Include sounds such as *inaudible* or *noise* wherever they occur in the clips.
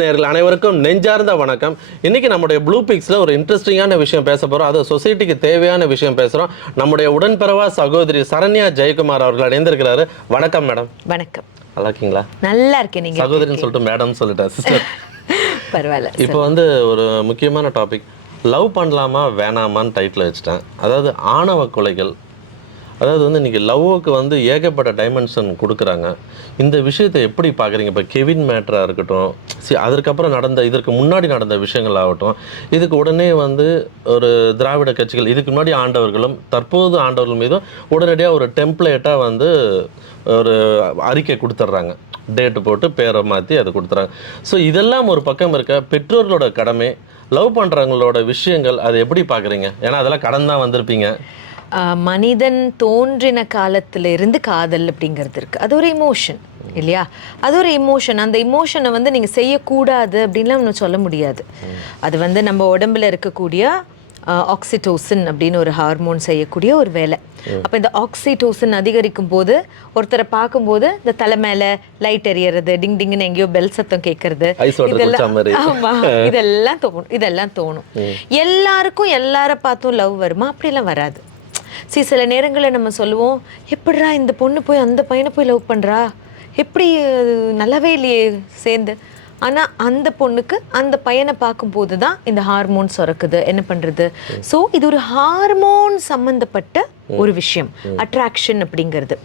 நேயர்கள் அனைவருக்கும் நெஞ்சார்ந்த வணக்கம். இன்னைக்கு நம்முடைய ப்ளூ பிக்ஸில் ஒரு இன்ட்ரெஸ்டிங்கான விஷயம் பேச போகிறோம் அது சொசைட்டிக்கு தேவையான விஷயம் பேசுகிறோம் நம்முடைய உடன்பிறவா சகோதரி சரண்யா ஜெயக்குமார் அவர்கள் இணைந்திருக்கிறாரு. வணக்கம் மேடம் வணக்கம். நல்லா இருக்கீங்களா? நல்லா இருக்கேன் நீங்க சகோதரின்னு சொல்லிட்டு மேடம் சொல்லிட்டேன் சிஸ்டர் *laughs* பரவாயில்ல இப்போ வந்து ஒரு முக்கியமான டாபிக் லவ் பண்ணலாமா வேணாமான்னு டைட்டில் வச்சுட்டேன். அதாவது ஆணவ கொலைகள் அதாவது வந்து இன்றைக்கி லவ்வுக்கு வந்து ஏகப்பட்ட டைமென்ஷன் கொடுக்குறாங்க. இந்த விஷயத்தை எப்படி பார்க்குறீங்க? இப்போ கெவின் மேட்ராக இருக்கட்டும் சரி அதற்கப்புறம் நடந்த இதற்கு முன்னாடி நடந்த விஷயங்கள் ஆகட்டும் இதுக்கு உடனே வந்து ஒரு திராவிட கட்சிகள் இதுக்கு முன்னாடி ஆண்டவர்களும் தற்போது ஆண்டவர்கள் மீதும் உடனடியாக ஒரு டெம்ப்ளேட்டாக வந்து ஒரு அறிக்கை கொடுத்துட்றாங்க டேட்டு போட்டு பேரை மாற்றி அதை கொடுத்துறாங்க. ஸோ இதெல்லாம் ஒரு பக்கம் இருக்க பெற்றோர்களோட கடமை லவ் பண்ணுறவங்களோட விஷயங்கள் அதை எப்படி பார்க்குறீங்க? ஏன்னா அதெல்லாம் கடன் தான் வந்திருப்பீங்க. மனிதன் தோன்றின காலத்துல இருந்து காதல் அப்படிங்கிறது இருக்கு. அது ஒரு இமோஷன் இல்லையா? அது ஒரு இமோஷன் அந்த இமோஷனை வந்து நீங்க செய்யக்கூடாது அப்படின்லாம் நம்ம சொல்ல முடியாது. அது வந்து நம்ம உடம்புல இருக்கக்கூடிய ஆக்சிடோசின் அப்படின்னு ஒரு ஹார்மோன் செய்யக்கூடிய ஒரு வேலை. அப்போ இந்த ஆக்சிடோசின் அதிகரிக்கும் போது ஒருத்தரை பார்க்கும்போது இந்த தலை மேலே லைட் எரியறது டிங் டிங்னு எங்கேயோ பெல் சத்தம் கேட்கறது ஐஸ் வாட்டர் குடிச்ச மாதிரி. ஆமா இதெல்லாம் தோணும் இதெல்லாம் தோணும். எல்லாருக்கும் எல்லார பார்த்தும் லவ் வருமா? அப்படிலாம் வராது. சரி சில நேரங்களில் நம்ம சொல்லுவோம் எப்படிரா இந்த பொண்ணு போய் அந்த பையனை போய் லவ் பண்ணுறா எப்படி அது நல்லாவே இல்லையே சேர்ந்து? ஆனால் அந்த பொண்ணுக்கு அந்த பையனை பார்க்கும்போது தான் இந்த ஹார்மோன் சுரக்குது. என்ன பண்ணுறது ஸோ இது ஒரு ஹார்மோன் சம்மந்தப்பட்ட ஒரு விஷயம். அட்ராக்ஷன் அப்படிங்கிறது.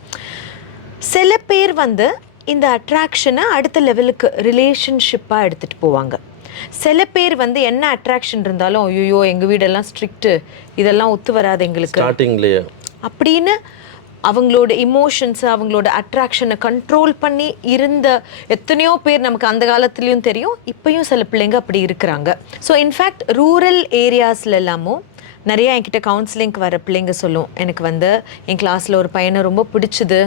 சில பேர் வந்து இந்த அட்ராக்ஷனை அடுத்த லெவலுக்கு ரிலேஷன்ஷிப்பாக எடுத்துகிட்டு போவாங்க. சில பேர் வந்து என்ன அட்ராக்ஷன் இருந்தாலும் ஐயோ எங்கள் வீடெல்லாம் ஸ்ட்ரிக்ட்டு இதெல்லாம் ஒத்து வராது எங்களுக்கு. ஸ்டார்டிங்லேயே அப்படின்னு அவங்களோட இமோஷன்ஸ் அவங்களோட அட்ராக்ஷனை கண்ட்ரோல் பண்ணி இருந்த எத்தனையோ பேர் நமக்கு அந்த காலத்துலேயும் தெரியும் இப்பயும் சில பிள்ளைங்க அப்படி இருக்கிறாங்க. ஸோ இன்ஃபேக்ட் ரூரல் ஏரியாஸ்ல எல்லாமும் நிறைய என்கிட்ட கவுன்சிலிங்க்கு வர பிள்ளைங்க சொல்லும். எனக்கு வந்து என் கிளாஸில் ஒரு பையனை ரொம்ப பிடிச்சது.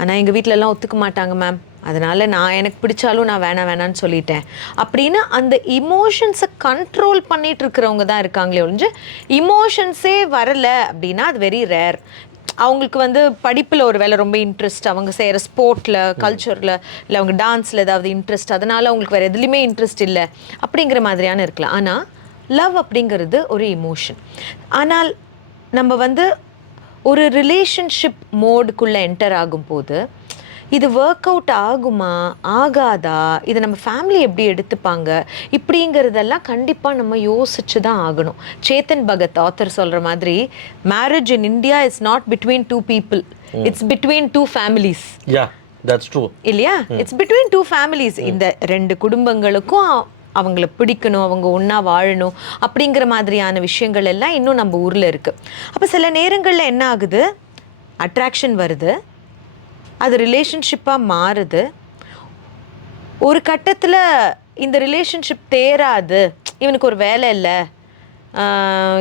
ஆனால் எங்கள் வீட்டிலலாம் ஒத்துக்க மாட்டாங்க மேம் அதனால் நான் எனக்கு பிடிச்சாலும் நான் வேணாம் வேணான்னு சொல்லிட்டேன். அப்படின்னு அந்த இமோஷன்ஸை கண்ட்ரோல் பண்ணிட்டு இருக்கிறவங்க தான் இருக்காங்களே ஒழிஞ்சு இமோஷன்ஸே வரலை அப்படின்னா அது வெரி ரேர் அவங்களுக்கு வந்து படிப்பில் ஒரு வேலை ரொம்ப இன்ட்ரெஸ்ட் அவங்க செய்கிற ஸ்போர்ட்டில் கல்ச்சரில் இல்லை அவங்க டான்ஸில் ஏதாவது இன்ட்ரெஸ்ட் அதனால் அவங்களுக்கு வேறு எதுலேயுமே இன்ட்ரெஸ்ட் இல்லை அப்படிங்கிற மாதிரியான இருக்கலாம். ஆனால் லவ் அப்படிங்கிறது ஒரு இமோஷன் ஆனால் நம்ம வந்து ஒரு ரிலேஷன்ஷிப் மோடுக்குள்ளே என்டர் ஆகும்போது இது ஒர்க் அவுட் ஆகுமா ஆகாதா? இதை நம்ம ஃபேமிலி எப்படி எடுத்துப்பாங்க? இப்படிங்கிறதெல்லாம் கண்டிப்பாக நம்ம யோசிச்சு தான் ஆகணும். சேத்தன் பகத் ஆத்தர் சொல்கிற மாதிரி marriage in India is not between two people it's between two families that's true இல்லையா? இட்ஸ் பிட்வீன் டூ ஃபேமிலிஸ் இந்த ரெண்டு குடும்பங்களுக்கும் அவங்கள பிடிக்கணும் அவங்க ஒன்றா வாழணும் அப்படிங்கிற மாதிரியான விஷயங்கள் எல்லாம் இன்னும் நம்ம ஊரில் இருக்குது அப்போ சில நேரங்களில் என்ன ஆகுது? அட்ராக்ஷன் வருது. அது ரிலேஷன்ஷிப்பாக மாறுது. ஒரு கட்டத்தில் இந்த ரிலேஷன்ஷிப் தேராது. இவனுக்கு ஒரு வேலை இல்லை.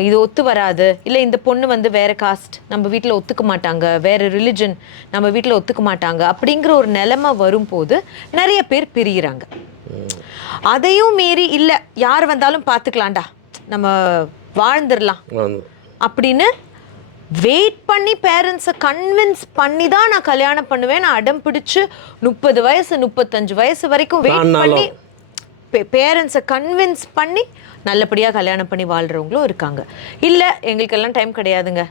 இது ஒத்து வராது. இல்லை இந்த பொண்ணு வந்து வேற காஸ்ட் நம்ம வீட்டில் ஒத்துக்க மாட்டாங்க. வேற ரிலிஜன் நம்ம வீட்டில் ஒத்துக்க மாட்டாங்க. அப்படிங்கிற ஒரு நிலைமை வரும்போது நிறைய பேர் பிரியிறாங்க. அதையும் மீறி இல்லை யார் வந்தாலும் பார்த்துக்கலாம்டா நம்ம வாழ்ந்துடலாம் அப்படின்னு வெயிட் பண்ணி பேரண்ட்ஸை கன்வின்ஸ் பண்ணி தான் நான் கல்யாணம் பண்ணுவேன். நான் அடம் பிடிச்சு முப்பது வயசு முப்பத்தஞ்சு வயசு வரைக்கும் வெயிட். பண்ணி பேரண்ட்ஸை கன்வின்ஸ் பண்ணி நல்லபடியாக கல்யாணம் பண்ணி வாழ்கிறவங்களும் இருக்காங்க. இல்லை எங்களுக்கெல்லாம் டைம் கிடையாதுங்க.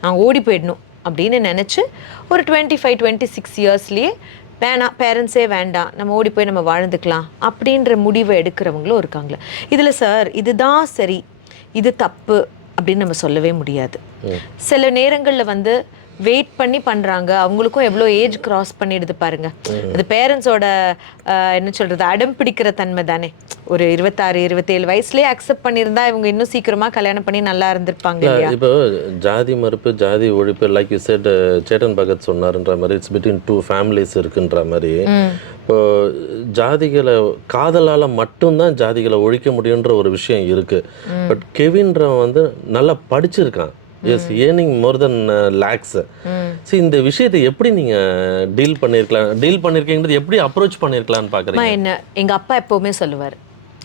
நான் ஓடி போயிடணும் அப்படின்னு நினச்சி ஒரு டுவெண்ட்டி ஃபைவ் டுவெண்ட்டி சிக்ஸ் இயர்ஸ்லேயே வேணாம் பேரண்ட்ஸே வேண்டாம் நம்ம ஓடி போய் நம்ம வாழ்ந்துக்கலாம் அப்படின்ற முடிவை எடுக்கிறவங்களும் இருக்காங்க. இதில் சார் இதுதான் சரி. இது தப்பு. அப்படின்னு நம்ம சொல்லவே முடியாது. சில நேரங்களில் வந்து வெயிட் பண்ணி பண்ணுறாங்க அவங்களுக்கும் எவ்வளோ ஏஜ் கிராஸ் பண்ணிடுது பாருங்க. அது பேரண்ட்ஸோட என்ன சொல்கிறது அடம் பிடிக்கிற தன்மை தானே. ஒரு இருபத்தாறு இருபத்தேழு வயசுலேயே அக்செப்ட் பண்ணியிருந்தா இவங்க இன்னும் சீக்கிரமாக கல்யாணம் பண்ணி நல்லா இருந்திருப்பாங்க இப்போ ஜாதி மறுப்பு ஜாதி ஒழிப்பு like you said Chetan Bhagat சொன்னார்ன்ற மாதிரி இட்ஸ் பிட்வீன் டூ ஃபேமிலிஸ் இருக்குன்ற மாதிரி. இப்போ ஜாதிகளை காதலால் மட்டும்தான் ஜாதிகளை ஒழிக்க முடியுன்ற ஒரு விஷயம் இருக்கு. பட் கெவின்றவன் வந்து நல்லா படிச்சிருக்கான். Yes earning more than lakhs சரி இந்த விஷயத்தை எப்படி நீங்க டீல் பண்ணிருக்கலாம் டீல் பண்ணிருக்கீங்கிறது எப்படி அப்ரோச் பண்ணிருக்கலாம்னு பாக்குறீங்க? அம்மா என்ன எங்க அப்பா எப்பவுமே சொல்லுவார்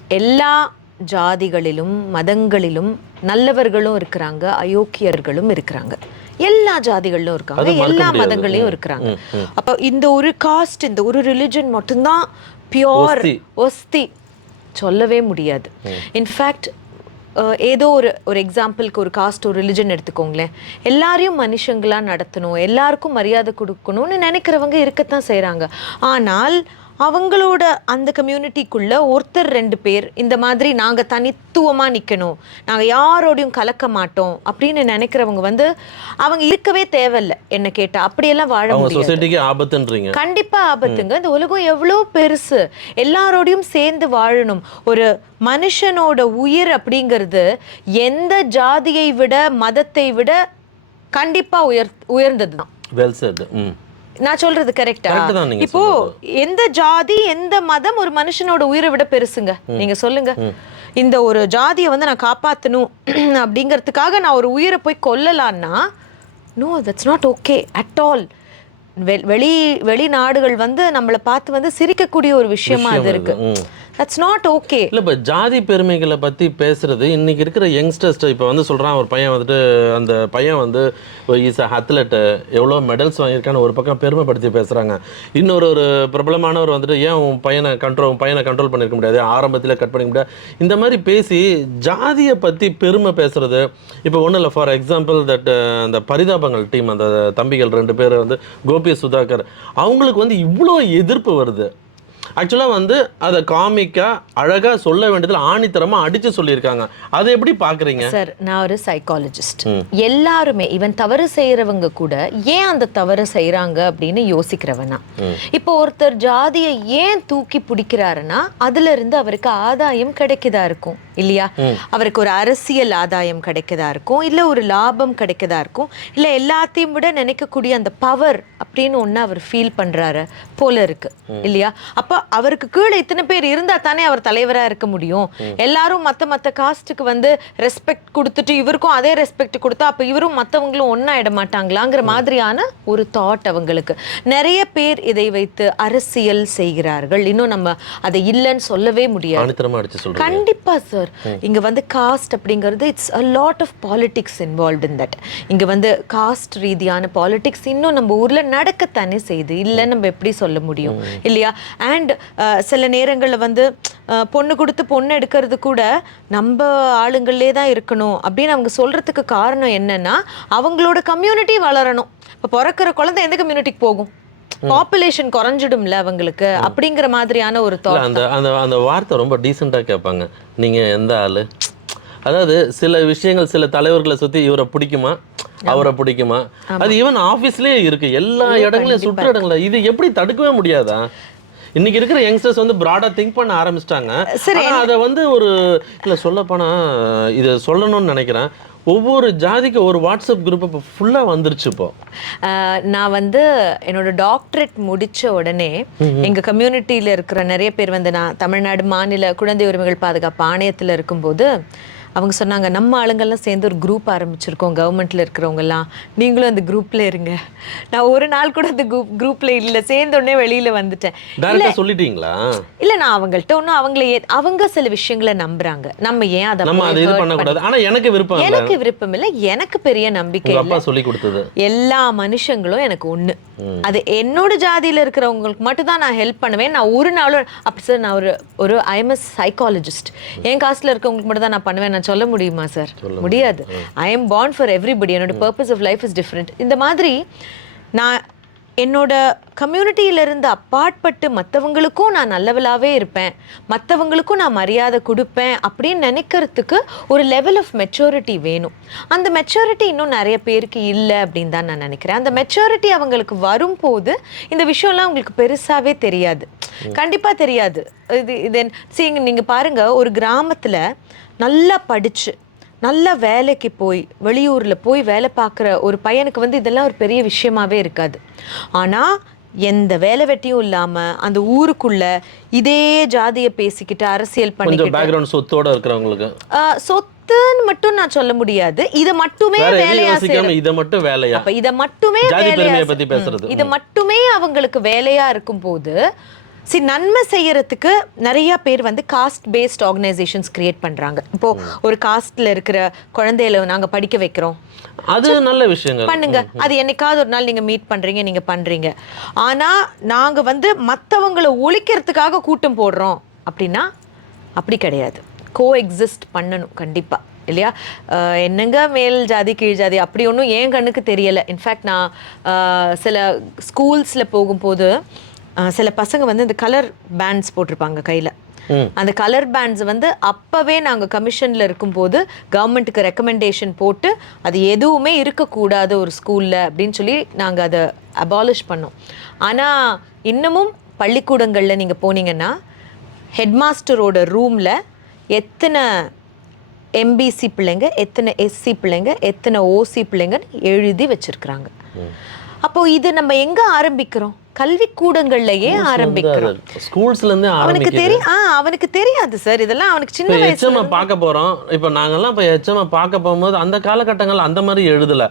எல்லா ஜாதிகளிலும் மதங்களிலும் நல்லவர்களும் இருக்கிறாங்க அயோக்கியர்களும் இருக்கிறாங்க. எல்லா ஜாதிகளிலும் இருக்காங்க எல்லா. மதங்களையும் இருக்கிறாங்க. அப்போ இந்த ஒரு காஸ்ட் இந்த ஒரு ரிலிஜன் மட்டும்தான் பியோர். ஒஸ்தி. சொல்லவே முடியாது. இன்ஃபேக்ட் ஏதோ ஒரு ஒரு எக்ஸாம்பிளுக்கு ஒரு காஸ்ட் ஒரு ரிலிஜன் எடுத்துக்கோங்களேன். எல்லாரையும் மனுஷங்களாக நடத்தணும் எல்லாருக்கும் மரியாதை கொடுக்கணும்னு நினைக்கிறவங்க இருக்கத்தான் செய்கிறாங்க ஆனால் அவங்களோட அந்த கம்யூனிட்டிக்குள்ள ஒருத்தர் ரெண்டு பேர் இந்த மாதிரி நாங்க தனித்துவமா நிக்கணும் நாங்க யாரோடையும் கலக்க மாட்டோம் அப்படின்னு நினைக்கிறவங்க வந்து அவங்க இருக்கவே தேவையில்ல என்ன கேட்டா. அப்படியெல்லாம் வாழ முடியாது. ஆபத்துன்றீங்க. கண்டிப்பா ஆபத்துங்க. இந்த உலகம் எவ்வளோ பெருசு. எல்லாரோடையும் சேர்ந்து வாழணும். ஒரு மனுஷனோட உயிர் அப்படிங்கிறது எந்த ஜாதியை விட மதத்தை விட கண்டிப்பா உயர் உயர்ந்தது தான் வெல் செட் நான் சொல்றது கரெக்டா இப்போ எந்த ஜாதி எந்த மதம் ஒரு மனுஷனோட உயிரை விட பெருசுங்க? நீங்க சொல்லுங்க. இந்த ஒரு ஜாதியை வந்து நான் காப்பாத்தணும் *clears throat* அப்படிங்கிறதுக்காக நான் ஒரு உயிரை போய் கொல்லலான்னா no that's not okay at all வெளி வெளிநாடுகள் வந்து நம்மளை பார்த்து வந்து சிரிக்கக்கூடிய ஒரு விஷயமா அது இருக்கு. தட்ஸ் நாட் ஓகே இல்லை இப்போ ஜாதி பெருமைகளை பற்றி பேசுறது இன்னைக்கு இருக்கிற யங்ஸ்டர்ஸ்ட்டு இப்போ வந்து சொல்கிறான் ஒரு பையன் வந்துட்டு அந்த பையன் வந்து இஸ் அ அத்லெட்டு எவ்வளோ மெடல்ஸ் வாங்கியிருக்கான்னு ஒரு பக்கம் பெருமைப்படுத்தி பேசுகிறாங்க இன்னொரு ஒரு பிரபலமானவர் வந்துட்டு ஏன் உன் பையனை கண்ட்ரோல் பையனை கண்ட்ரோல் பண்ணிருக்க முடியாது? ஆரம்பத்தில் கட் பண்ணிக்க முடியாது? இந்த மாதிரி பேசி ஜாதியை பற்றி பெருமை பேசுறது இப்போ ஒன்றும் இல்லை. ஃபார் எக்ஸாம்பிள் தட் uh, அந்த பரிதாபங்கள் டீம் அந்த தம்பிகள் ரெண்டு பேர் வந்து கோபி சுதாகர் அவங்களுக்கு வந்து இவ்வளோ எதிர்ப்பு வருது. ஆக்சுவலாக வந்து அதை காமிக்கா அழகாக சொல்ல வேண்டியதில் ஆணித்தரமாக அடித்து சொல்லியிருக்காங்க. அதை எப்படி பார்க்குறீங்க? சார் நான் ஒரு சைக்காலஜிஸ்ட் எல்லாருமே இவன் தவறு செய்யறவங்க கூட ஏன் அந்த தவறு செய்றாங்க அப்படின்னு யோசிக்கிறவனா? இப்போ ஒருத்தர் ஜாதியை ஏன் தூக்கி பிடிக்கிறாருன்னா அதுல இருந்து அவருக்கு ஆதாயம் கிடைக்குதா இருக்கும்? இல்லையா? அவருக்கு ஒரு அரசியல் ஆதாயம் கிடைக்கதா இருக்கும் இல்ல ஒரு லாபம் கிடைக்கதா இருக்கும் இல்ல எல்லாத்தையும் விட நினைக்கக்கூடிய அந்த பவர் அப்படின்னு ஒண்ணு அவர் ஃபீல் பண்றாரு போல இருக்கு இல்லையா? அப்ப அவருக்கு கீழே இத்தனை பேர் இருந்தா தானே அவர் தலைவரா இருக்க முடியும். எல்லாரும் மத்த மத்த காஸ்ட்டுக்கு வந்து ரெஸ்பெக்ட் கொடுத்துட்டு இவருக்கும் அதே ரெஸ்பெக்ட் கொடுத்தா அப்ப இவரும் மத்தவங்களும் ஒண்ணாயிட மாட்டாங்களாங்கிற மாதிரியான ஒரு தாட் அவங்களுக்கு. நிறைய பேர் இதை வைத்து அரசியல் செய்கிறார்கள். இன்னும் நம்ம அதை இல்லைன்னு சொல்லவே முடியாது. ஆணித்தரமாக அடித்து சொல்கிறீங்க கண்டிப்பா சார் இங்க வந்து காஸ்ட் அப்படிங்கிறது it's a lot of politics involve in that இங்க வந்து காஸ்ட் ரீதியான பாலிட்டிக்ஸ் இன்னும் நம்ம ஊர்ல நடக்கத்தானே செய்யுது. இல்லை நம்ம எப்படி சொல்ல முடியும்? இல்லையா? அண்ட் சில நேரங்களில் வந்து பொண்ணு கொடுத்து பொண்ணு எடுக்கிறது கூட நம்ம ஆளுங்களே தான் இருக்கணும். அப்படின்னு அவங்க சொல்றதுக்கு காரணம் என்னன்னா அவங்களோட கம்யூனிட்டி வளரணும். இப்போ பிறக்கிற குழந்தை எந்த கம்யூனிட்டிக்கு போகும்? பாப்புலேஷன் குறைஞ்சிடும்ல அவங்களுக்கு? அப்படிங்கிற மாதிரியான ஒரு அந்த அந்த அந்த வார்த்தை ரொம்ப டீசெண்டாக கேட்பாங்க. நீங்கள் எந்த ஆள்? அதாவது சில விஷயங்கள் சில தலைவர்களை சுற்றி இவரை பிடிக்குமா? அவரை பிடிக்குமா? அது ஈவன் ஆஃபீஸ்லேயே இருக்கு. எல்லா இடங்களையும் சுற்று இடங்கள இது எப்படி தடுக்கவே முடியாதா? இன்னைக்கு இருக்கிற யங்ஸ்டர்ஸ் வந்து ப்ராடா திங்க் பண்ண ஆரம்பிச்சிட்டாங்க. அதை வந்து ஒரு இல்ல சொல்லப்போனா இதை சொல்லணும்னு நினைக்கிறேன். ஒவ்வொரு ஜாதிக்கு ஒரு வாட்ஸ்அப் குரூப் இப்போ ஃபுல்லா வந்துருச்சு இப்போ. நான் வந்து என்னோட டாக்டரேட் முடிச்ச உடனே எங்க கம்யூனிட்டியில இருக்கிற நிறைய பேர் வந்து நான் தமிழ்நாடு மாநில குழந்தை உரிமைகள் பாதுகாப்பு ஆணையத்துல இருக்கும்போது அவங்க சொன்னாங்க நம்ம ஆளுங்கெல்லாம் சேர்ந்து ஒரு குரூப் ஆரம்பிச்சிருக்கோம் கவர்மெண்ட்ல இருக்கிறவங்க எல்லாம் நீங்களும் அந்த குரூப்ல இருங்க. நான் ஒரு நாள் கூட அந்த குரூப் குரூப்ல இல்ல சேர்ந்த உடனே வெளியில வந்துட்டேன். டைரக்டா சொல்லிட்டீங்களா? இல்ல நான் அவங்கள்ட்ட ஒன்றும் அவங்கள அவங்க சில விஷயங்களை நம்புறாங்க. நம்ம ஏன் அதை நம்ம அதை போய் இது hurt பண்ணக்கூடாது. ஆனா எனக்கு விருப்பம் இல்லை. எனக்கு விருப்பம் இல்லை. எனக்கு பெரிய நம்பிக்கை இல்லை அப்பா சொல்லி கொடுத்தது. எல்லா மனுஷங்களும் எனக்கு ஒண்ணு. அது என்னோட ஜாதியில இருக்கிறவங்களுக்கு மட்டும் தான் நான் ஹெல்ப் பண்ணுவேன். நான் ஒரு நாளும் அப்படி சார் நான் ஒரு ஒரு ஐஎம் சைக்காலஜிஸ்ட் என் காஸ்ட்ல இருக்கவங்களுக்கு மட்டும் தான் நான் பண்ணுவேன். நான் சொல்ல முடியுமா சார் முடியாது. I am born for everybody என்னோட purpose of life is different இந்த மாதிரி நான் என்னோட கம்யூனிட்டியில இருந்து அப்பாற்பட்டு மற்றவங்களுக்கும் நான் நல்லவளாவே இருப்பேன். மற்றவங்களுக்கும் நான் மரியாதை கொடுப்பேன் அப்படின்னு நினைக்கிறதுக்கு ஒரு லெவல் ஆஃப் மெச்சூரிட்டி வேணும். அந்த மெச்சூரிட்டி இன்னும் நிறைய பேருக்கு இல்லை அப்படின்னு தான் நான் நினைக்கிறேன். அந்த மெச்சூரிட்டி அவங்களுக்கு வரும்போது இந்த விஷயம்லாம் உங்களுக்கு பெருசாவே தெரியாது. கண்டிப்பா தெரியாது. இது இது சீங்க நீங்க பாருங்க ஒரு கிராமத்துல நல்லா படிச்சு நல்ல வேலைக்கு போய் வெளியூர்ல போய் வேலை பார்க்குற ஒரு பையனுக்கு வந்து இதெல்லாம் ஒரு பெரிய விஷயமாவே இருக்காது ஆனா எந்த வேலை வெட்டியும் இல்லாம அந்த ஊருக்குள்ள இதே ஜாதியை பேசிக்கிட்டு அரசியல் பண்ணிக்கிட்டு சொத்தோட இருக்கிறவங்களுக்கு சொத்துன்னு மட்டும் நான் சொல்ல முடியாது இதை மட்டுமே வேலையா இதை மட்டும் வேலையா அப்ப இத மட்டுமே வேலையா பத்தி. பேசுறது. இது மட்டுமே அவங்களுக்கு வேலையா இருக்கும்போது சி நன்மை செய்யறதுக்கு நிறைய பேர் வந்து காஸ்ட் பேஸ்ட் ஆர்கனைசேஷன்ஸ் கிரியேட் பண்றாங்க. இப்போ ஒரு காஸ்ட்ல இருக்கிற குழந்தையில நாங்க படிக்க வைக்கிறோம். அது நல்ல விஷயங்கள். பண்ணுங்க. அது என்னைக்காவது ஒரு நாள் நீங்க மீட் பண்றீங்க நீங்க பண்றீங்க. ஆனா நாங்க வந்து மத்தவங்களை ஒழிக்கிறதுக்காக கூட்டம் போடுறோம் அப்படின்னா அப்படி கிடையாது. கோ எக்ஸிஸ்ட் பண்ணணும் கண்டிப்பாக இல்லையா? என்னங்க மேல் ஜாதி கீழ் ஜாதி? அப்படி ஒன்றும் என் கண்ணுக்கு தெரியலை. இன்ஃபேக்ட் நான் சில ஸ்கூல்ஸில் போகும்போது சில பசங்க வந்து இந்த கலர் பேண்ட்ஸ் போட்டிருப்பாங்க கையில். அந்த கலர் பேண்ட்ஸ் வந்து அப்போவே நாங்கள் கமிஷனில் இருக்கும்போது கவர்மெண்ட்டுக்கு ரெக்கமெண்டேஷன் போட்டு அது எதுவுமே இருக்கக்கூடாது ஒரு ஸ்கூலில் அப்படின்னு சொல்லி நாங்கள் அதை அபாலிஷ் பண்ணோம். ஆனால் இன்னமும் பள்ளிக்கூடங்களில் நீங்கள் போனீங்கன்னா ஹெட்மாஸ்டரோட ரூமில் எத்தனை எம்பிசி பிள்ளைங்க எத்தனை எஸ்சி பிள்ளைங்க எத்தனை ஓசி பிள்ளைங்கன்னு எழுதி வச்சிருக்கிறாங்க. அப்போ இது நம்ம எங்க ஆரம்பிக்கிறோம்? கல்வி கூடங்கள்லயே ஆரம்பிக்கிறோம் ஸ்கூல்ஸ்ல இருந்தே அவனுக்கு தெரியும் ஆ அவனுக்கு தெரியாது சார் இதெல்லாம் அவனுக்கு சின்ன வயசுல பார்க்க போறோம். இப்போ நாங்கெல்லாம் இப்போ ஹெச்எம் பார்க்க போகும்போது அந்த காலகட்டங்கள் அந்த மாதிரி எழுதல.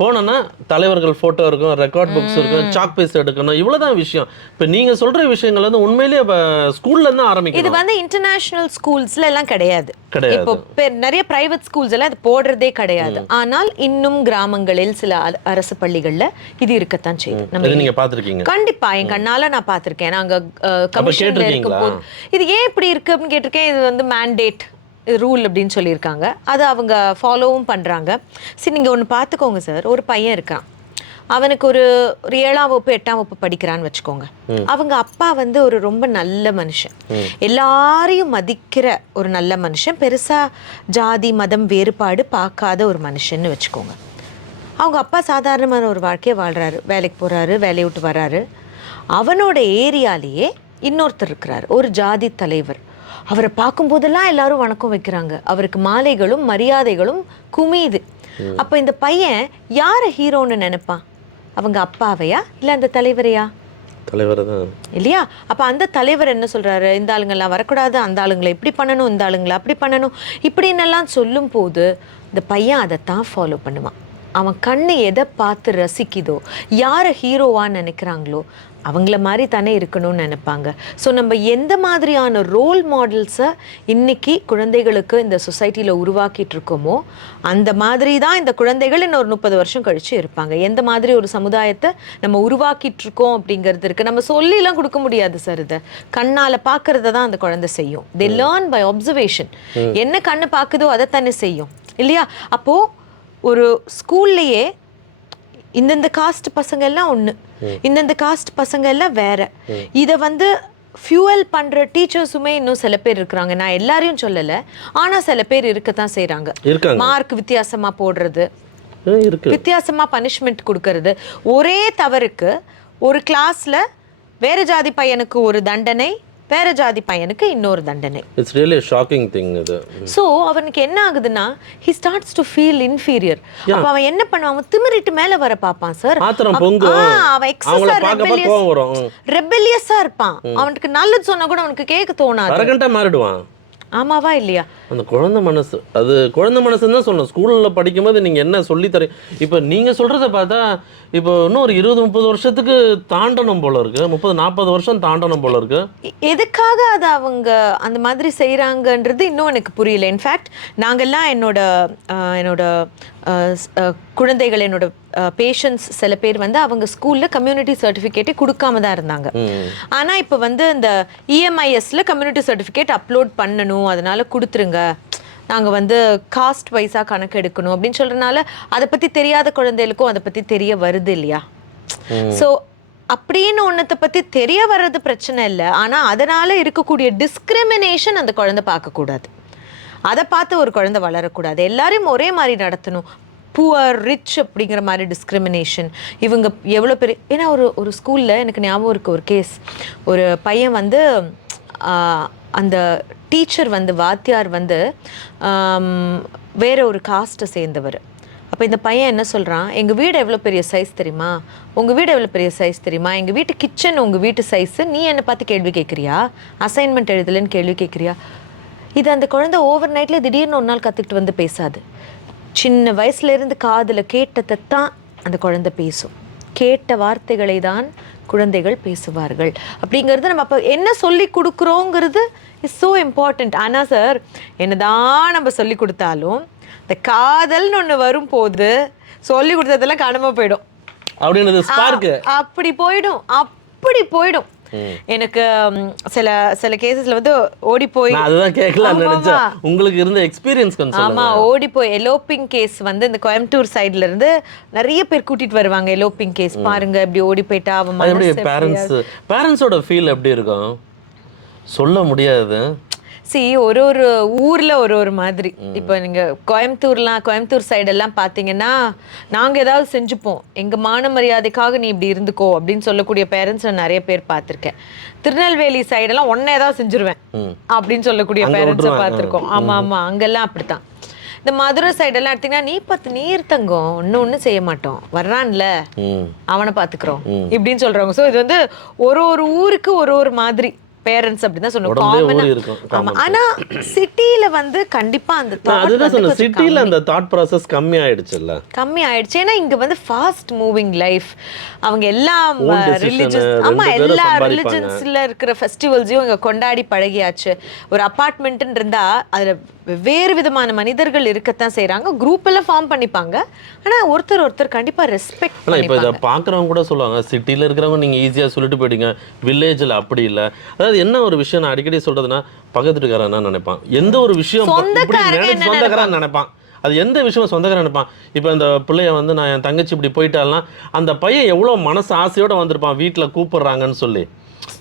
போனோன்னா தலைவர்கள் போட்டோ இருக்கும் ரெக்கார்ட் புக்ஸ் இருக்கும் சாக் பீஸ் எடுக்கணும். இவ்வளவுதான் விஷயம். இப்போ நீங்க சொல்ற விஷயங்கள் வந்து உண்மையிலேயே இப்போ ஸ்கூல்ல இருந்து இது வந்து இன்டர்நேஷனல் ஸ்கூல்ஸ்ல எல்லாம் கிடையாது. கிடையாது. இப்போ நிறைய பிரைவேட் ஸ்கூல்ஸ் எல்லாம் இது போடுறதே கிடையாது. ஆனால் இன்னும் கிராமங்களில் சில அரசு பள்ளிகள்ல இது இருக்கத்தான் செய்யுது நம்ம இது நீங்க பார்த்திருக்கீங்க. கண்டிப்பா என் கண்ணால நான் பார்த்திருக்கேன் நாங்க கமிஷன்ல? இருக்கும்போது இது ஏன் இப்படி இருக்கு அப்படின்னு கேட்டிருக்கேன். இது வந்து மேண்டேட் ரூல் அப்படின்னு சொல்லியிருக்காங்க. அது அவங்க ஃபாலோவும் பண்றாங்க. சரி நீங்க ஒன்று பார்த்துக்கோங்க சார் ஒரு பையன் இருக்கான். அவனுக்கு ஒரு ஒரு ஏழாம் வகுப்பு எட்டாம் வகுப்பு படிக்கிறான்னு வச்சுக்கோங்க. அவங்க அப்பா வந்து ஒரு ரொம்ப நல்ல மனுஷன். எல்லாரையும் மதிக்கிற ஒரு நல்ல மனுஷன். பெருசா ஜாதி மதம் வேறுபாடு பார்க்காத ஒரு மனுஷன்னு வச்சுக்கோங்க. அவங்க அப்பா சாதாரணமான ஒரு வாழ்க்கையை வாழ்றாரு. வேலைக்கு போறாரு வேலையை விட்டு வராரு. அவனோட ஏரியாலேயே இன்னொருத்தர் இருக்கிறார். ஒரு ஜாதி தலைவர். அவரை பார்க்கும்போதெல்லாம் எல்லாரும் வணக்கம் வைக்கிறாங்க. அவருக்கு மாலைகளும் மரியாதைகளும் குமியுது அப்போ இந்த பையன் யாரை ஹீரோன்னு நினைப்பான்? அவங்க அப்பாவையா? இல்லை அந்த தலைவரையா? தலைவர் தான். இல்லையா? அப்போ அந்த தலைவர் என்ன சொல்றாரு? இந்த ஆளுங்கெல்லாம் வரக்கூடாது அந்த ஆளுங்களை இப்படி பண்ணணும் இந்த ஆளுங்களை அப்படி பண்ணணும் இப்படின்னெல்லாம் சொல்லும் போது இந்த பையன் அதைத்தான் ஃபாலோ பண்ணுவான். அவன் கண்ணு எதை பார்த்து ரசிக்குதோ யாரை ஹீரோவான்னு நினைக்கிறாங்களோ அவங்கள மாதிரி தானே இருக்கணும்னு நினைப்பாங்க. ஸோ நம்ம எந்த மாதிரியான ரோல் மாடல்ஸை இன்னைக்கு குழந்தைகளுக்கு இந்த சொசைட்டியில் உருவாக்கிட்டு இருக்கோமோ அந்த மாதிரி தான் இந்த குழந்தைகள் இன்னும் ஒரு முப்பது வருஷம் கழிச்சு இருப்பாங்க. எந்த மாதிரி ஒரு சமுதாயத்தை நம்ம உருவாக்கிட்டு இருக்கோம் அப்படிங்கிறது இருக்கு. நம்ம சொல்லிலாம் கொடுக்க முடியாது சார் இதை. கண்ணால் பார்க்கறத தான் அந்த குழந்தை செய்யும். தே லேர்ன் பை அப்சர்வேஷன் என்ன கண்ணு பார்க்குதோ அதை தானே செய்யும். இல்லையா? அப்போ ஒரு ஸ்கூல்லையே இந்தந்த காஸ்ட் பசங்க எல்லாம் ஒன்று இந்தந்த காஸ்ட் பசங்க எல்லாம் வேற இதை வந்து ஃபியூவல் பண்ற டீச்சர்ஸுமே இன்னும் சில பேர் இருக்கிறாங்க. நான் எல்லாரையும் சொல்லலை. ஆனா சில பேர் இருக்கத்தான் இருக்காங்க. மார்க் வித்தியாசமா போடுறது. வித்தியாசமா பனிஷ்மெண்ட் கொடுக்கறது. ஒரே தவறுக்கு ஒரு கிளாஸ்ல வேற ஜாதி பையனுக்கு ஒரு தண்டனை வேற ஜாதி பையனுக்கு இன்னொரு தண்டனை. இட்ஸ் ரியலி ஷாக்கிங் திங் இது. சோ அவனுக்கு என்ன ஆகுதுன்னா he starts to feel inferior அப்ப அவன் என்ன பண்ணுவான்? திமிரிட்டு மேல வர பார்ப்பான் சார் ஆத்திரம் பொங்கும் அவன் எக்ஸஸா வரும். ம். ரெபெலியஸா இருப்பான் அவனுக்கு நல்லது சொன்னா கூட அவனுக்கு கேட்க தோணாது. மாறிடுவான். ஆமாவா இல்லையா? அந்த குழந்தை மனசு அது குழந்தை மனசுன்னு தான் சொல்லணும். ஸ்கூலில் படிக்கும்போது நீங்கள் என்ன சொல்லி தரீங்க இப்போ நீங்கள் சொல்கிறத பார்த்தா இப்போ இன்னும் ஒரு இருபது முப்பது வருஷத்துக்கு தாண்டணும் போல இருக்கு. முப்பது நாற்பது வருஷம் தாண்டணும் போல இருக்கு. எதுக்காக அதை அவங்க அந்த மாதிரி செய்கிறாங்கன்றது இன்னும் எனக்கு புரியல. இன்ஃபேக்ட் நாங்கெல்லாம் என்னோட என்னோட குழந்தைகள் என்னோட பேஷண்ட்ஸ் சில பேர் வந்து அவங்க ஸ்கூலில் கம்யூனிட்டி சர்டிஃபிகேட்டே கொடுக்காம தான் இருந்தாங்க. ஆனால் இப்போ வந்து இந்த இஎம்ஐஎஸ்ல கம்யூனிட்டி சர்டிஃபிகேட் அப்லோட் பண்ணணும் அதனால கொடுத்துருங்க. நாங்கள் வந்து காஸ்ட் வைஸாக கணக்கு எடுக்கணும் அப்படின்னு சொல்கிறனால அதை பற்றி தெரியாத குழந்தைகளுக்கும் அதை பற்றி தெரிய வருது இல்லையா? ஸோ அப்படின்னு ஒன்றத்தை பற்றி தெரிய வர்றது பிரச்சனை இல்லை. ஆனால் அதனால் இருக்கக்கூடிய டிஸ்கிரிமினேஷன் அந்த குழந்தை பார்க்கக்கூடாது. அதை பார்த்து ஒரு குழந்தை வளரக்கூடாது. எல்லாரையும் ஒரே மாதிரி நடத்தணும். புவர் ரிச் அப்படிங்கிற மாதிரி டிஸ்கிரிமினேஷன் இவங்க எவ்வளோ பெரிய ஏன்னா ஒரு ஒரு ஸ்கூலில் எனக்கு ஞாபகம் இருக்குது ஒரு கேஸ் ஒரு பையன் வந்து அந்த டீச்சர் வந்து வாத்தியார் வந்து வேற ஒரு காஸ்ட்டை சேர்ந்தவர். அப்போ இந்த பையன் என்ன சொல்கிறான் எங்கள் வீடு எவ்வளோ பெரிய சைஸ் தெரியுமா? உங்கள் வீடு எவ்வளோ பெரிய சைஸ் தெரியுமா? எங்கள் வீட்டு கிச்சன் உங்கள் வீட்டு சைஸு நீ என்னை பார்த்து கேள்வி கேட்குறியா? அசைன்மெண்ட் எழுதலைன்னு கேள்வி கேட்குறியா? இது அந்த குழந்தை ஓவர் நைட்டில் திடீர்னு ஒரு நாள் கற்றுக்கிட்டு வந்து பேசாது. சின்ன வயசுலேருந்து காதில் கேட்டதை தான் அந்த குழந்தை பேசும். கேட்ட வார்த்தைகளை தான் குழந்தைகள் பேசுவார்கள். அப்படிங்கிறது நம்ம அப்போ என்ன சொல்லி கொடுக்குறோங்கிறது இஸ் ஸோ இம்பார்ட்டண்ட் ஆனால் சார் என்னதான் நம்ம சொல்லி கொடுத்தாலும் இந்த காதல்னு ஒன்று வரும்போது சொல்லி கொடுத்ததெல்லாம் காணாம போயிடும். அப்படின்றது அப்படி போயிடும். அப்படி போயிடும். எனக்கு சில சில கேசஸ்ல வந்து ஓடி போய் அதுதான் கேட்கலாம்னு ஆமாமா. நினைச்சேன். உங்களுக்கு இருந்த எக்ஸ்பீரியன்ஸ் கொஞ்சம் ஆமா ஓடி போய் எலோப்பிங் கேஸ் வந்து இந்த கோயம்புத்தூர் சைடுல இருந்து நிறைய பேர் கூட்டிட்டு வருவாங்க எலோப்பிங் கேஸ் பாருங்க இப்படி ஓடி போயிட்டா அவன் பேரண்ட்ஸ் பேரண்ட்ஸோட ஃபீல் எப்படி இருக்கும்? சொல்ல முடியாது. சி ஒரு ஒரு ஊர்ல ஒரு ஒரு மாதிரி. இப்போ நீங்க கோயம்புத்தூர்லாம் கோயம்புத்தூர் side எல்லாம் பாத்தீங்கன்னா நாங்க ஏதாவது செஞ்சுப்போம். எங்க மான மரியாதைக்காக நீ இப்படி இருந்துக்கோ அப்படின்னு சொல்லக்கூடிய பேரண்ட்ஸ் நான் நிறைய பேர் பார்த்திருக்கேன் திருநெல்வேலி சைடெல்லாம் ஒன்னே ஏதாவது செஞ்சிருவேன் அப்படின்னு சொல்லக்கூடிய பேரண்ட்ஸை. பார்த்திருக்கோம் ஆமா ஆமா. அங்கெல்லாம் அப்படித்தான். இந்த மதுரை சைடெல்லாம் எடுத்தீங்கன்னா நீ பத்து நீர் தங்கம் ஒன்றும் ஒன்றும் செய்ய மாட்டோம். வர்றான்ல. அவனை பாத்துக்கிறோம். இப்படின்னு சொல்றாங்க சோ இது வந்து ஒரு ஒரு ஊருக்கு ஒரு ஒரு மாதிரி. பேரண்ட்ஸ் அப்படின்னு தான் சொல்லுவோம் ஆனா சிட்டில வந்து கண்டிப்பா அந்த அதுதான் சொன்னேன் அந்த தாட் ப்ராசஸ் கம்மி. ஆயிடுச்சுல்ல கம்மி ஆயிடுச்சு ஏன்னா இங்க வந்து ஃபாஸ்ட் மூவிங் லைஃப் அவங்க எல்லா ரிலிஜியஸ் ஆமா எல்லா. ரிலிஜன்ஸ்ல இருக்கிற ஃபெஸ்டிவல்ஸையும் இங்க கொண்டாடி பழகியாச்சு. ஒரு அபார்ட்மெண்ட்னு இருந்தா அதுல வேறு விதமான மனிதர்கள் இருக்கத்தான் செய்றாங்க. குரூப் எல்லாம் ஃபார்ம் பண்ணிப்பாங்க. ஆனா ஒருத்தர் ஒருத்தர் கண்டிப்பா ரெஸ்பெக்ட் ஆனால் இப்போ இதை பார்க்குறவங்க கூட சொல்லுவாங்க சிட்டியில் இருக்கிறவங்க நீங்கள் ஈஸியாக சொல்லிட்டு போயிட்டீங்க. வில்லேஜில் அப்படி இல்லை. அதாவது என்ன ஒரு விஷயம்? நான் அடிக்கடி சொல்கிறதுனா பக்கத்து என்ன நினைப்பான்? எந்த ஒரு விஷயம் சொந்தக்காரன் நினைப்பான். அது எந்த விஷயம் சொந்தக்காரன் நினைப்பான். இப்போ இந்த பிள்ளைய வந்து நான் என் தங்கச்சி இப்படி போயிட்டாள்னா அந்த பையன் எவ்வளோ மனசு ஆசையோட வந்திருப்பான் வீட்டில் கூப்பிடுறாங்கன்னு சொல்லி.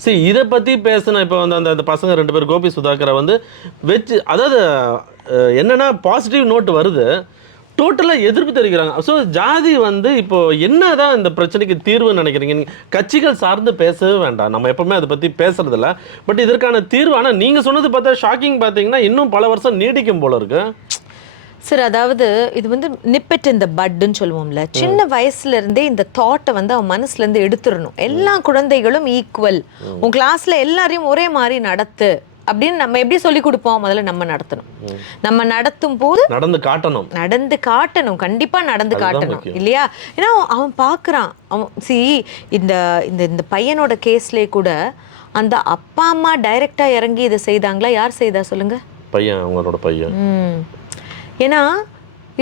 சரி இதை பற்றி பேசின இப்போ வந்து அந்த அந்த பசங்க ரெண்டு பேர் கோபி சுதாகரை வந்து வச்சு அதாவது என்னன்னா பாசிட்டிவ் நோட் வருது. டோட்டலாக எதிர்ப்பு தெரிவிக்கிறாங்க. ஸோ ஜாதி வந்து இப்போ என்னதான் இந்த பிரச்சனைக்கு தீர்வுன்னு நினைக்கிறீங்க? கட்சிகள் சார்ந்து பேசவே வேண்டாம். நம்ம எப்பவுமே அதை பற்றி பேசுறதில்ல. பட் இதற்கான தீர்வு ஆனால் நீங்கள் சொன்னது பார்த்தா ஷாக்கிங் பார்த்தீங்கன்னா இன்னும் பல வருஷம் நீடிக்கும் போல இருக்கு. சார் அதாவது இது வந்து நிப்பிட் இந்த பட்டுன்னு சொல்லுவோம்ல. சின்ன வயசுல இருந்தே இந்த தாட்டை வந்து அவன் மனசுல இருந்து எடுத்துடணும். எல்லா குழந்தைகளும் ஈக்குவல் உன் கிளாஸ்ல எல்லாரையும் ஒரே மாதிரி நடத்து. அப்படின்னு நம்ம எப்படி சொல்லி கொடுப்போம்? முதல்ல நம்ம நடத்தணும். நம்ம நடத்தும் போது நடந்து காட்டணும். நடந்து காட்டணும். கண்டிப்பா நடந்து காட்டணும். இல்லையா? ஏன்னா அவன் பார்க்கறான் அவன் சி இந்த இந்த இந்த பையனோட கேஸ்லயே கூட அந்த அப்பா அம்மா டைரக்டா இறங்கி இதை செய்தாங்களா? யார் செய்தா? சொல்லுங்க. பையன் அவங்களோட பையன். ஏன்னா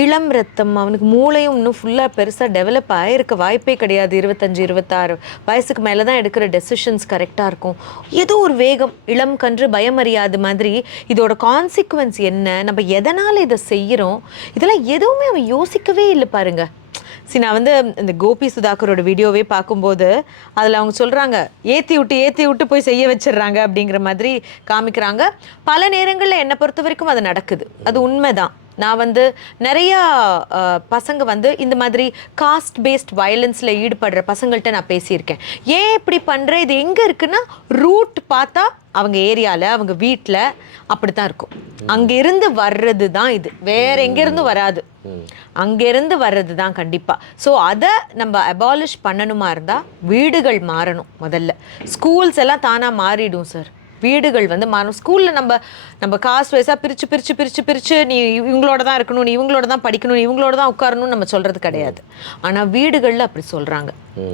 இளம் ரத்தம். அவனுக்கு மூளையும் இன்னும் ஃபுல்லாக பெருசாக டெவலப் ஆகிருக்க வாய்ப்பே கிடையாது. இருபத்தஞ்சி இருபத்தாறு வயசுக்கு மேலே தான் எடுக்கிற டெசிஷன்ஸ் கரெக்டாக இருக்கும். ஏதோ ஒரு வேகம் இளம் கன்று பயமறியாது மாதிரி இதோட கான்சிக்வன்ஸ் என்ன? நம்ம எதனால் இதை செய்கிறோம் இதெல்லாம் எதுவுமே அவன் யோசிக்கவே இல்லை பாருங்க. சரி நான் வந்து இந்த கோபி சுதாகரோட வீடியோவே பார்க்கும்போது அதில் அவங்க சொல்கிறாங்க ஏற்றி விட்டு ஏற்றி விட்டு போய் செய்ய வச்சிடுறாங்க அப்படிங்கிற மாதிரி காமிக்கிறாங்க. பல நேரங்களில் என்னை பொறுத்த வரைக்கும் அது நடக்குது. அது உண்மைதான். நான் வந்து நிறையா பசங்க வந்து இந்த மாதிரி காஸ்ட் பேஸ்ட் வயலன்ஸில் ஈடுபடுற பசங்கள்கிட்ட நான் பேசியிருக்கேன். ஏன் இப்படி பண்ணுற இது எங்கே இருக்குன்னா ரூட் பார்த்தா அவங்க ஏரியாவில் அவங்க வீட்டில் அப்படி தான் இருக்கும். அங்கேருந்து வர்றது தான் இது. வேற எங்கேருந்து வராது. அங்கேருந்து வர்றது தான் கண்டிப்பாக ஸோ அதை நம்ம அபாலிஷ் பண்ணணுமா இருந்தால் வீடுகள் மாறணும் முதல்ல. ஸ்கூல்ஸ் எல்லாம் தானாக மாறிடும் சார் வீடுகள் வந்து மாறும். ஸ்கூலில் நம்ம நம்ம காஸ்ட் வைஸாக பிரித்து பிரித்து பிரித்து பிரித்து நீ இவங்களோட தான் இருக்கணும் நீ இவங்களோட தான் படிக்கணும் இவங்களோட தான் உட்காரணும்னு நம்ம சொல்கிறது கிடையாது. ஆனால் வீடுகளில் அப்படி சொல்கிறாங்க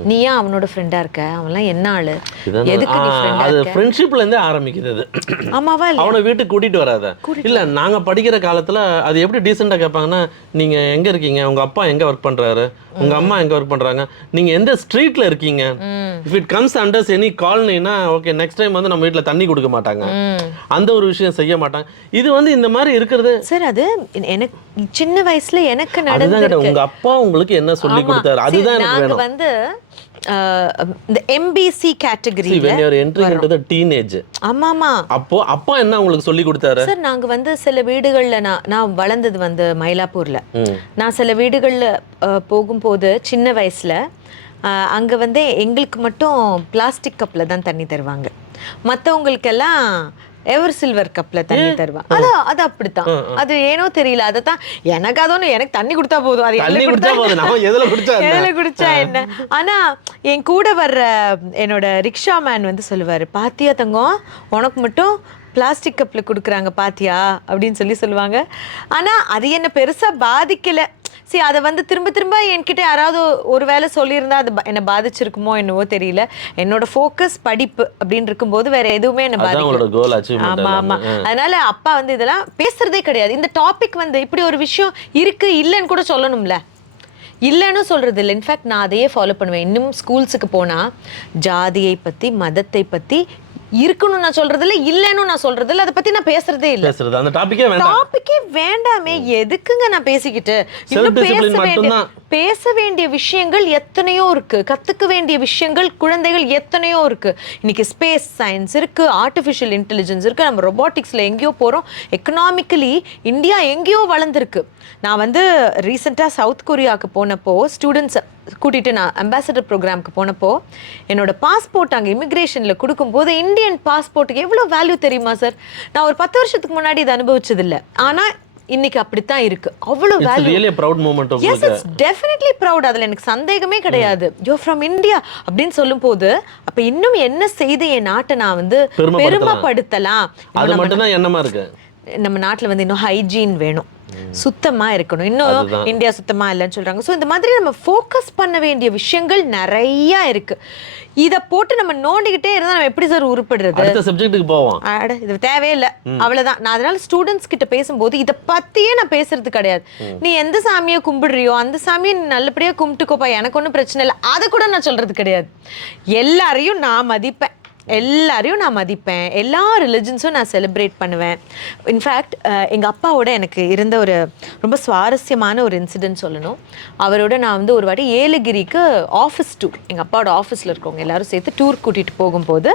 நீ ஏன் அவனோட ஃப்ரெண்டாக இருக்க? அவன்லாம் என்ன ஆளு? எதுக்கு நீ அது இருக்க? ஃப்ரெண்ட்ஷிப்ல இருந்தே ஆரம்பிக்குது அது. ஆமாவா இல்லையா? அவனை வீட்டுக்கு கூட்டிட்டு வராத. இல்ல நாங்க படிக்கிற காலத்துல அது எப்படி டீசெண்டா கேட்பாங்கன்னா நீங்க எங்க இருக்கீங்க? உங்க அப்பா எங்க ஒர்க் பண்றாரு? உங்க அம்மா எங்க ஒர்க் பண்றாங்க? நீங்க எந்த ஸ்ட்ரீட்ல இருக்கீங்க? If it comes under any காலனினா okay next time வந்து நம்ம வீட்ல தண்ணி கொடுக்க மாட்டாங்க. அந்த ஒரு விஷயம் செய்ய மாட்டாங்க. இது வந்து இந்த மாதிரி இருக்கிறது சார் அது எனக்கு சின்ன வயசுல எனக்கு அதுதான் நடந்து கேட்டேன் உங்க அப்பா உங்களுக்கு என்ன சொல்லி. கொடுத்தாரு? அதுதான் எனக்கு நாங்க வேணும். வந்து இந்த MBC category when you're entering into the teenage ஆமாமா. அப்போ அப்பா என்ன உங்களுக்கு சொல்லி கொடுத்தாரு? சார் நாங்க வந்து சில வீடுகள்ல நான் நான் வளர்ந்தது வந்து மயிலாப்பூர்ல. நான் சில வீடுகள்ல போகும்போது சின்ன வயசுல அங்க வந்து எங்களுக்கு மட்டும் பிளாஸ்டிக் கப்ல தான் தண்ணி தருவாங்க. மத்தவங்களுக்கெல்லாம் எவர் சில்வர் கப்ல தண்ணி தருவாங்க அது அது அப்படித்தான். அது ஏனோ தெரியல அதை தான் எனக்கு அது ஒண்ணு எனக்கு தண்ணி கொடுத்தா போதும். அது தண்ணி குடிச்சா போதும். நம்ம எதுல குடிச்சா? எதுல குடிச்சா என்ன? ஆனா என் கூட வர்ற என்னோட ரிக்ஷா மேன் வந்து சொல்லுவாரு பாத்தியா தங்கம் உனக்கு மட்டும் பிளாஸ்டிக் கப்ல கொடுக்குறாங்க பாத்தியா? அப்படின்னு சொல்லி சொல்லுவாங்க. ஆனா அது என்ன பெருசா பாதிக்கல. சரி அதை வந்து திரும்ப திரும்ப என்கிட்ட யாராவது ஒரு வேளை சொல்லியிருந்தா அது என்னை பாதிச்சிருக்குமோ என்னவோ தெரியல. என்னோட ஃபோக்கஸ் படிப்பு அப்படின்னு இருக்கும்போது வேற எதுவுமே என்ன அச்சீவ்மெண்ட் ஆமா ஆமா. அதனால அப்பா வந்து இதெல்லாம் பேசுறதே கிடையாது. இந்த டாபிக் வந்து இப்படி ஒரு விஷயம் இருக்கு இல்லைன்னு கூட சொல்லணும்ல. இல்லைன்னு சொல்றது இல்லை. இன்ஃபேக்ட் நான் அதையே ஃபாலோ பண்ணுவேன். இன்னும் ஸ்கூல்ஸுக்கு போனா ஜாதியை பத்தி மதத்தை பத்தி இருக்கணும் நான் சொல்றது இல்லை இல்லைன்னு நான் சொல்றது இல்லை அதை பத்தி நான் பேசுறதே இல்லை. பேசுறது அந்த டாபிக்கே வேண்டாம். டாபிக்கே வேண்டாமே எதுக்குங்க நான் பேசிக்கிட்டு? இன்னும் பேச வேண்டிய. பேச வேண்டிய விஷயங்கள் எத்தனையோ இருக்கு. கத்துக்க வேண்டிய விஷயங்கள் குழந்தைகள் எத்தனையோ இருக்கு. இன்னைக்கு ஸ்பேஸ் சயின்ஸ் இருக்கு ஆர்டிஃபிஷியல் இன்டெலிஜென்ஸ் இருக்கு. நம்ம ரொபாட்டிக்ஸ்ல எங்கேயோ போறோம். எக்கனாமிக்கலி இந்தியா எங்கேயோ வளர்ந்துருக்கு. நான் வந்து ரீசெண்டாக சவுத் கொரியாவுக்கு போனப்போ ஸ்டூடெண்ட்ஸ் கூட்டிட்டு நான் அம்பாசடர் ப்ரோக்ராம்க்கு போனப்போ என்னோட பாஸ்போர்ட் அங்கே இமிக்ரேஷனில் கொடுக்கும்போது இந்தியன் பாஸ்போர்ட்டுக்கு எவ்வளோ வேல்யூ தெரியுமா சார் நான் ஒரு பத்து வருஷத்துக்கு முன்னாடி இதை அனுபவிச்சதில்லை. ஆனால் இன்னைக்கு அப்படித்தான் இருக்கு. அவ்வளோ it's value really proud moment yes it's definitely proud அதில் எனக்கு சந்தேகமே கிடையாது. யோ ஃப்ரம் இந்தியா அப்படின்னு சொல்லும்போது அப்ப இன்னும் என்ன செய்து என் நாட்டை நான் வந்து பெருமைப்படுத்தலாம். அது மட்டும்தான் எண்ணமா இருக்கு. நம்ம நாட்டுல வந்து இன்னும் ஹைஜீன் வேணும். சுத்தமா இருக்கணும். இன்னும். இந்தியா சுத்தமா இல்லைன்னு சொல்றாங்க. ஸோ இந்த மாதிரி நம்ம ஃபோக்கஸ் பண்ண வேண்டிய விஷயங்கள் நிறைய இருக்கு. இத போட்டு நம்ம நோண்டிக்கிட்டே இருந்தா நம்ம எப்படி சார் உருப்படுறது? அடுத்த சப்ஜெக்ட்டுக்கு போவோம். அட இது தேவையில்லை. அவ்வளவுதான். நான் அதனால ஸ்டூடெண்ட்ஸ் கிட்ட பேசும்போது இத பத்தியே நான் பேசுறது கிடையாது. நீ எந்த சாமியை கும்பிடுறியோ அந்த சாமியை நீ நல்லபடியா கும்பிட்டுக்கோப்பா எனக்கு ஒன்றும் பிரச்சனை இல்லை. அதை கூட நான் சொல்றது கிடையாது. எல்லாரையும் நான் மதிப்பேன். எல்லாரையும் நான் மதிப்பேன். எல்லா ரிலிஜன்ஸும் நான் செலிப்ரேட் பண்ணுவேன். இன்ஃபேக்ட் எங்கள் அப்பாவோட எனக்கு இருந்த ஒரு ரொம்ப சுவாரஸ்யமான ஒரு இன்சிடென்ட் சொல்லணும். அவரோட நான் வந்து ஒரு வாட்டி ஏலகிரிக்கு ஆஃபீஸ் டூர் எங்கள் அப்பாவோட ஆஃபீஸில் இருக்கவங்க எல்லாரும் சேர்த்து டூர் கூட்டிகிட்டு போகும்போது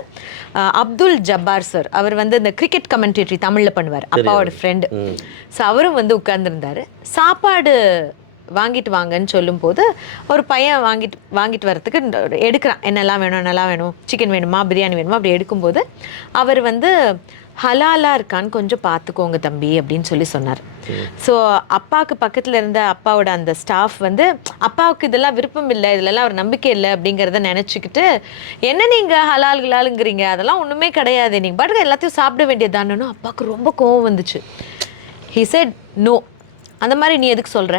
அப்துல் ஜப்பார் சார் அவர் வந்து இந்த கிரிக்கெட் கமெண்டேட்டரி தமிழில் பண்ணுவார் அப்பாவோட ஃப்ரெண்டு ஸோ அவரும் வந்து உட்கார்ந்துருந்தாரு. சாப்பாடு வாங்கிட்டு வாங்கன்னு சொல்லும்போது ஒரு பையன் வாங்கிட்டு வாங்கிட்டு வரத்துக்கு எடுக்கிறான். என்னெல்லாம் வேணும் என்னெல்லாம் வேணும் சிக்கன் வேணுமா பிரியாணி வேணுமா அப்படி எடுக்கும்போது அவர் வந்து ஹலாலா இருக்கான்னு கொஞ்சம் பார்த்துக்கோங்க தம்பி அப்படின்னு சொல்லி சொன்னார். ஸோ அப்பாவுக்கு பக்கத்தில் இருந்த அப்பாவோட அந்த ஸ்டாஃப் வந்து அப்பாவுக்கு இதெல்லாம் விருப்பம் இல்லை இதுலலாம் ஒரு நம்பிக்கை இல்லை அப்படிங்கிறத நினச்சிக்கிட்டு என்ன நீங்கள் ஹலால் ஹலாலுங்கிறீங்க அதெல்லாம் ஒன்றுமே கிடையாது. நீங்கள் பாட்டுக்கு எல்லாத்தையும் சாப்பிட வேண்டியதானு அப்பாவுக்கு ரொம்ப கோவம் வந்துச்சு. ஹி செட் நோ அந்த மாதிரி நீ எதுக்கு சொல்ற?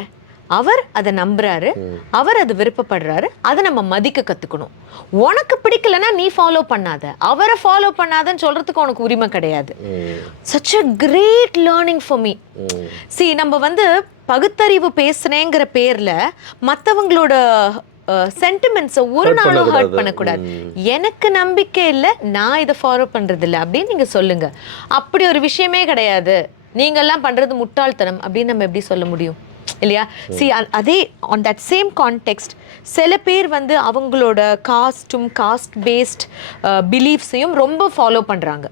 அவர் அதை நம்புறாரு அவர் அதை விருப்பப்படுறாரு அதை நம்ம மதிக்க கத்துக்கணும். உனக்கு பிடிக்கலன்னா நீ ஃபாலோ பண்ணாத. அவரை ஃபாலோ பண்ணாதன்னு சொல்றதுக்கு உனக்கு உரிமை கிடையாது. Such a great learning for me see நம்ம வந்து பகுத்தறிவு பேசுனேங்கிற பேர்ல மற்றவங்களோட சென்டிமெண்ட்ஸை ஒரு நாளும் ஹர்ட் பண்ணக்கூடாது. எனக்கு நம்பிக்கை இல்லை நான் இதை ஃபாலோ பண்றது இல்லை அப்படின்னு நீங்க சொல்லுங்க. அப்படி ஒரு விஷயமே கிடையாது. நீங்கெல்லாம் பண்றது முட்டாள்தனம் அப்படின்னு நம்ம எப்படி சொல்ல முடியும்? இல்லையா? சி அதே ஆன் தட் சேம் கான்டெக்ஸ்ட் சில பேர் வந்து அவங்களோட காஸ்ட்டும் காஸ்ட் பேஸ்ட் பிலீஃப்ஸையும் ரொம்ப ஃபாலோ பண்றாங்க.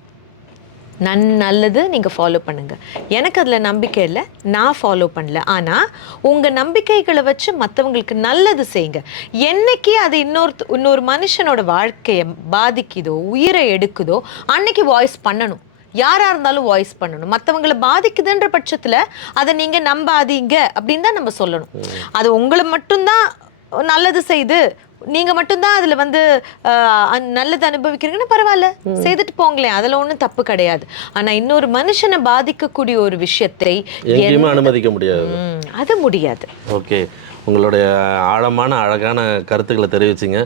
நன் நல்லது நீங்கள் ஃபாலோ பண்ணுங்க. எனக்கு அதில் நம்பிக்கை இல்லை நான் ஃபாலோ பண்ணல. ஆனால் உங்கள் நம்பிக்கைகளை வச்சு மற்றவங்களுக்கு நல்லது செய்யுங்க. என்னைக்கு அது இன்னொரு இன்னொரு மனுஷனோட வாழ்க்கையை பாதிக்குதோ உயிரை எடுக்குதோ அன்னைக்கு வாய்ஸ் பண்ணணும். யாரா இருந்தாலும் வாய்ஸ் பண்ணணும். மற்றவங்களை பாதிக்குதுன்ற பட்சத்தில் அதை நீங்கள் நம்பாதீங்க அப்படின்னு தான் நம்ம சொல்லணும். அது உங்களை மட்டும்தான் நல்லது செய்து நீங்க மட்டும்தான் அதுல வந்து நல்லது அனுபவிக்கிறீங்கன்னு பரவாயில்ல. செய்துட்டு போங்களேன். அதுல ஒண்ணும் தப்பு கிடையாது. ஆனா இன்னொரு மனுஷனை பாதிக்கக்கூடிய ஒரு விஷயத்தை அனுமதிக்க முடியாது. அது முடியாது. ஓகே. உங்களுடைய ஆழமான அழகான கருத்துக்களை தெரிவிச்சிங்க.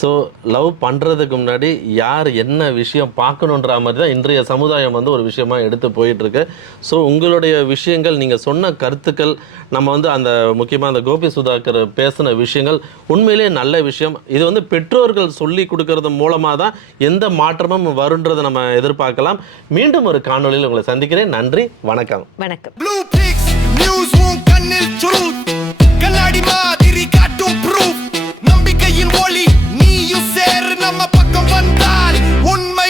ஸோ லவ் பண்ணுறதுக்கு முன்னாடி யார் என்ன விஷயம் பார்க்கணுன்ற மாதிரி தான் இன்றைய சமுதாயம் வந்து ஒரு விஷயமா எடுத்து போயிட்டுருக்கு. ஸோ உங்களுடைய விஷயங்கள் நீங்கள் சொன்ன கருத்துக்கள் நம்ம வந்து அந்த முக்கியமாக அந்த கோபி சுதாகர் பேசின விஷயங்கள் உண்மையிலேயே நல்ல விஷயம். இது வந்து பெற்றோர்கள் சொல்லி கொடுக்கறது மூலமாக தான் எந்த மாற்றமும் வருன்றதை நம்ம எதிர்பார்க்கலாம். மீண்டும் ஒரு காணொளியில் உங்களை சந்திக்கிறேன். நன்றி வணக்கம். வணக்கம். கண்ணாடி மாதிரி காட்டும் ப்ரூஃப்